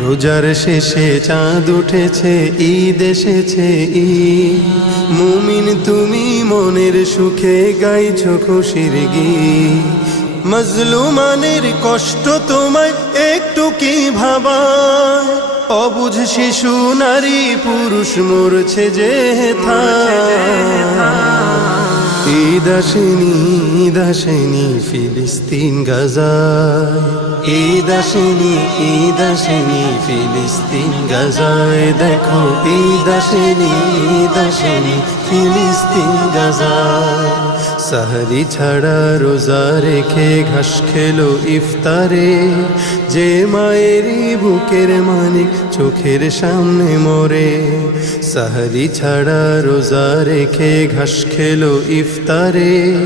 রোজার শেষে চাঁদ উঠেছে, ঈদ এসেছে, ঈদ। মুমিন তুমি মনের সুখে গাইছো খুশির গীত। মজলুমানের কষ্ট তোমায় একটু কি ভাবায়? অবুঝ শিশু নারী পুরুষ মরছে যে ঈদ আসেনি, ঈদ আসেনি ফিলিস্তিন গাজায়। ঈদ আসেনি, ঈদ আসেনি ফিলিস্তিন গাজায়। দেখো ঈদ আসেনি, ঈদ আসেনি ফিলিস্তিন গাজায়। সাহরি ছাড়া রোজা রেখে ঘাস খেলো ইফতারে, যে মায়েরই বুকের মানিক চোখের সামনে মরে। সাহরি ছাড়া রোজা রেখে ঘাস খেলো ইফতারে।